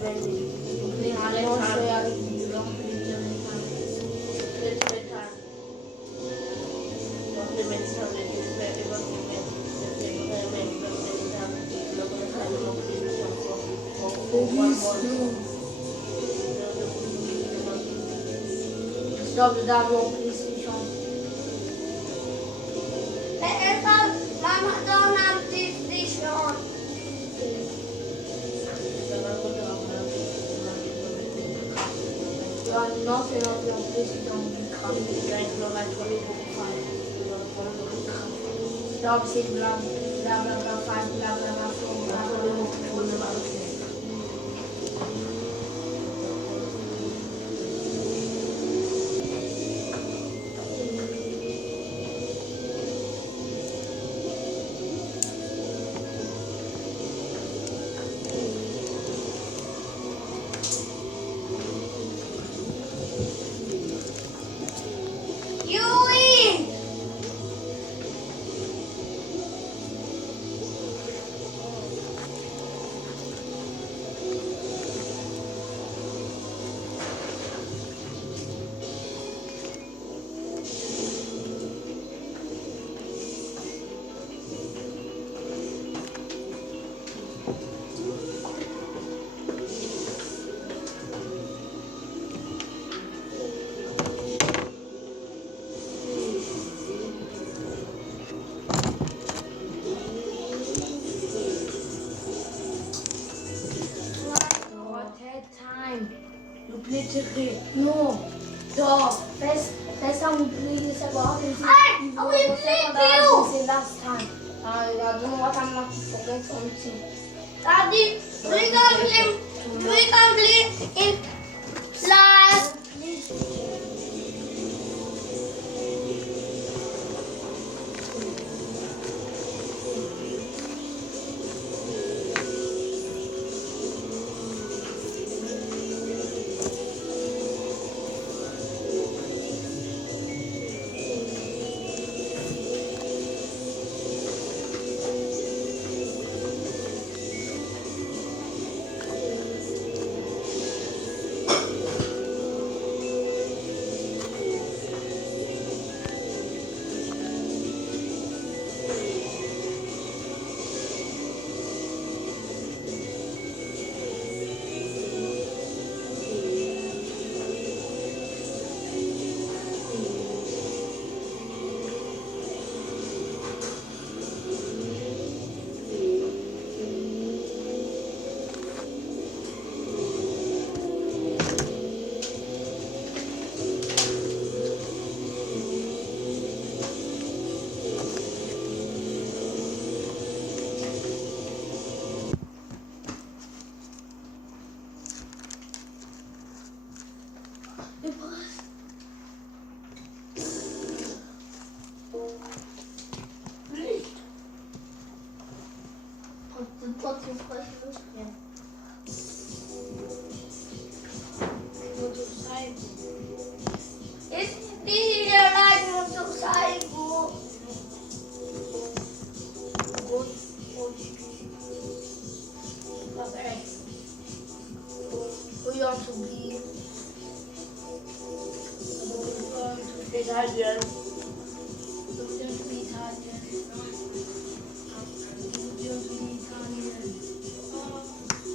Non sei arrivato. Stop the dog PlayStation. Mama don't have PlayStation. You are nothing of your PlayStation become. Dog said blah blah blah blah 5 blah blah blah 4 blah blah blah. You win. Time. You play today. No. Dog. First time we played this about this. I will flip you. Last time. I don't know what I'm not to forget something. Daddy, we can play in last. We want to be Italian. We want to be Italian. We want to be Italian.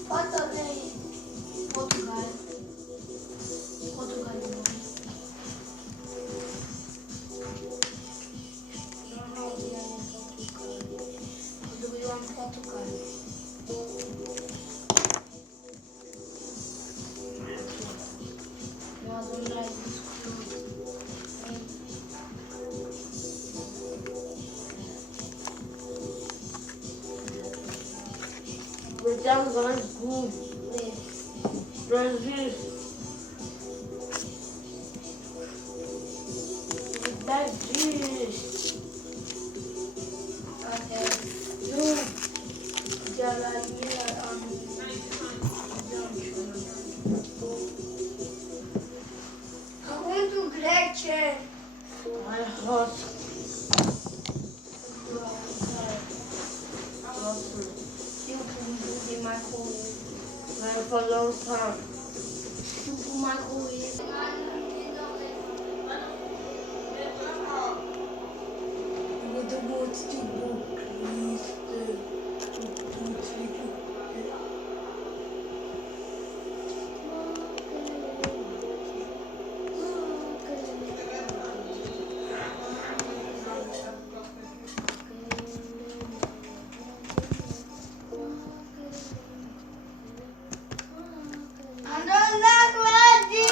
Portugal. Portugal. What do we want Portugal? No, I don't like this clothes. We're down going good. Brazil. That's this. Okay. No. I want to Gretchen. My heart. You can do the microwave. for a long time. Super microwave. With the water to go, please. I'm not ready.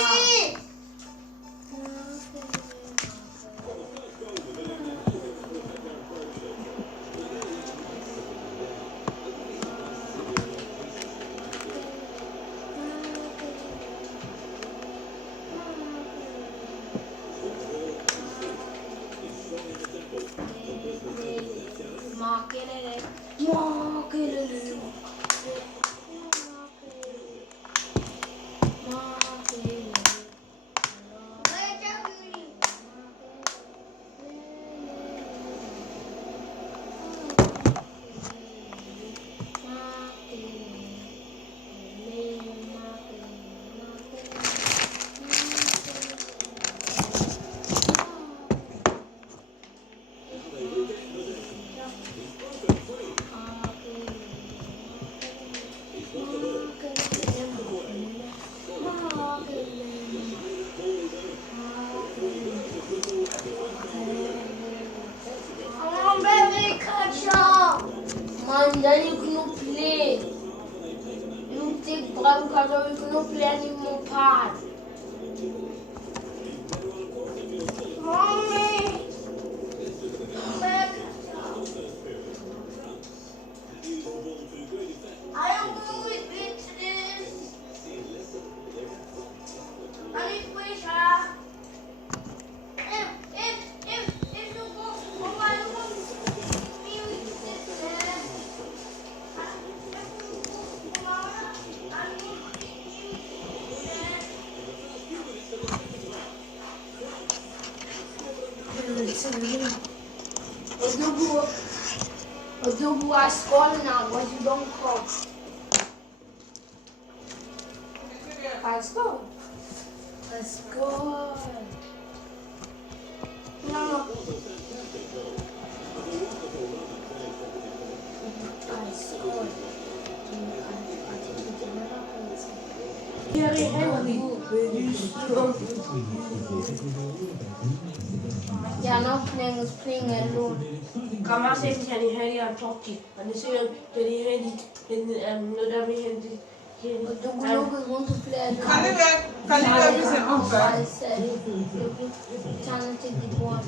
Man, then you cannot play. You take brown color, you cannot play anymore part. Mommy. I am going with this. I need pressure. If you go for my room, me with this. Eu dou a escola na voz de Don Cox. Let's go. Let's go. No. Let's go. Yeah, not playing is playing alone. Kan man säga till henne här är tråkigt. Men det ser ut att det är nu där vi händer. But the Globals want to play alone. Kan du visa upp? I said, trying to take the ball.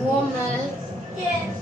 Woman. Yes.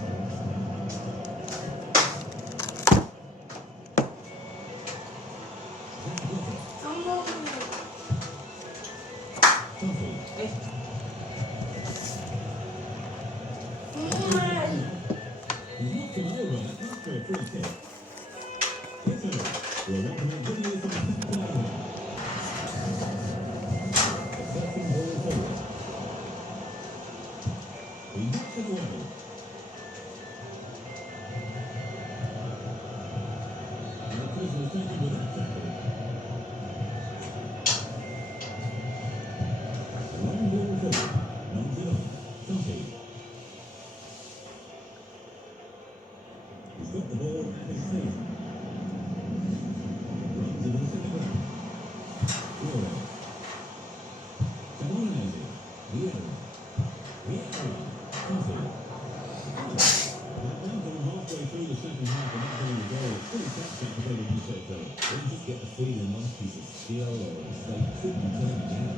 get the feeling monkeys are still or they could be turned down.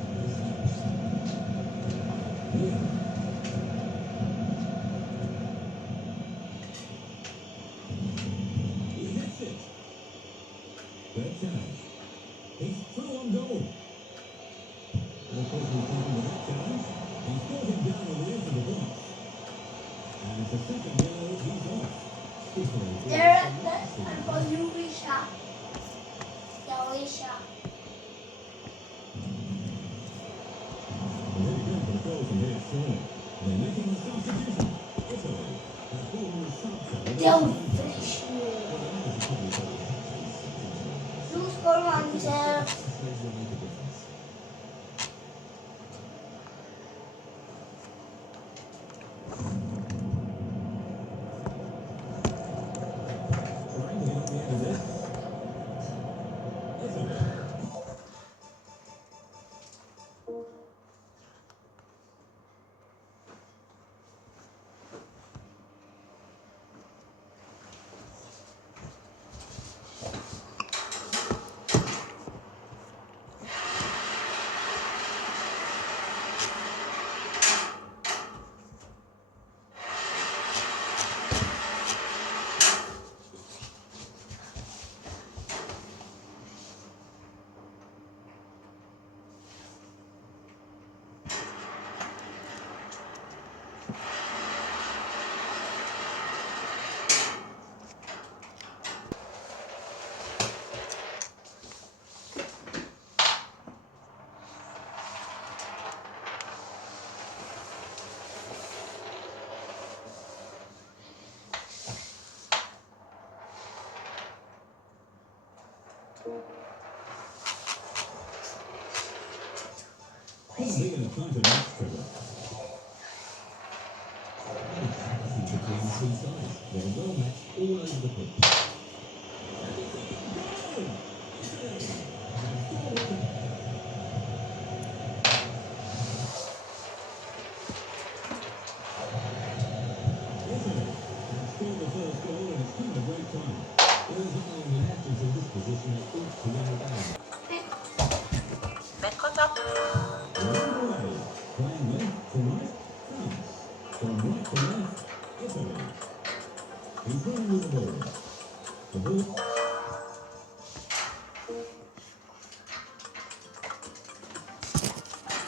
Yeah. He hits it. Bertrand. He's through on goal. And of course, we're taking the back challenge. He's got him down on the edge of the box. And it's a second yellow, he's off. There, and for you, Risha. Yeah, Risha. Very good control from here, Shaw. They're making the substitution. Italy. That ball was substituted. They'll finish you. You score one, sir. Trying to get on the end of this. Italy. Probably going to try to match Trevor. Between the two sides. They're well matched all over the pitch. Italy have scored the first goal and it's come at a great time. Those eyeing the legends in this position are ought to win the game. Away, playing left to right, France. From right to left, Italy. He's running with the ball. The ball.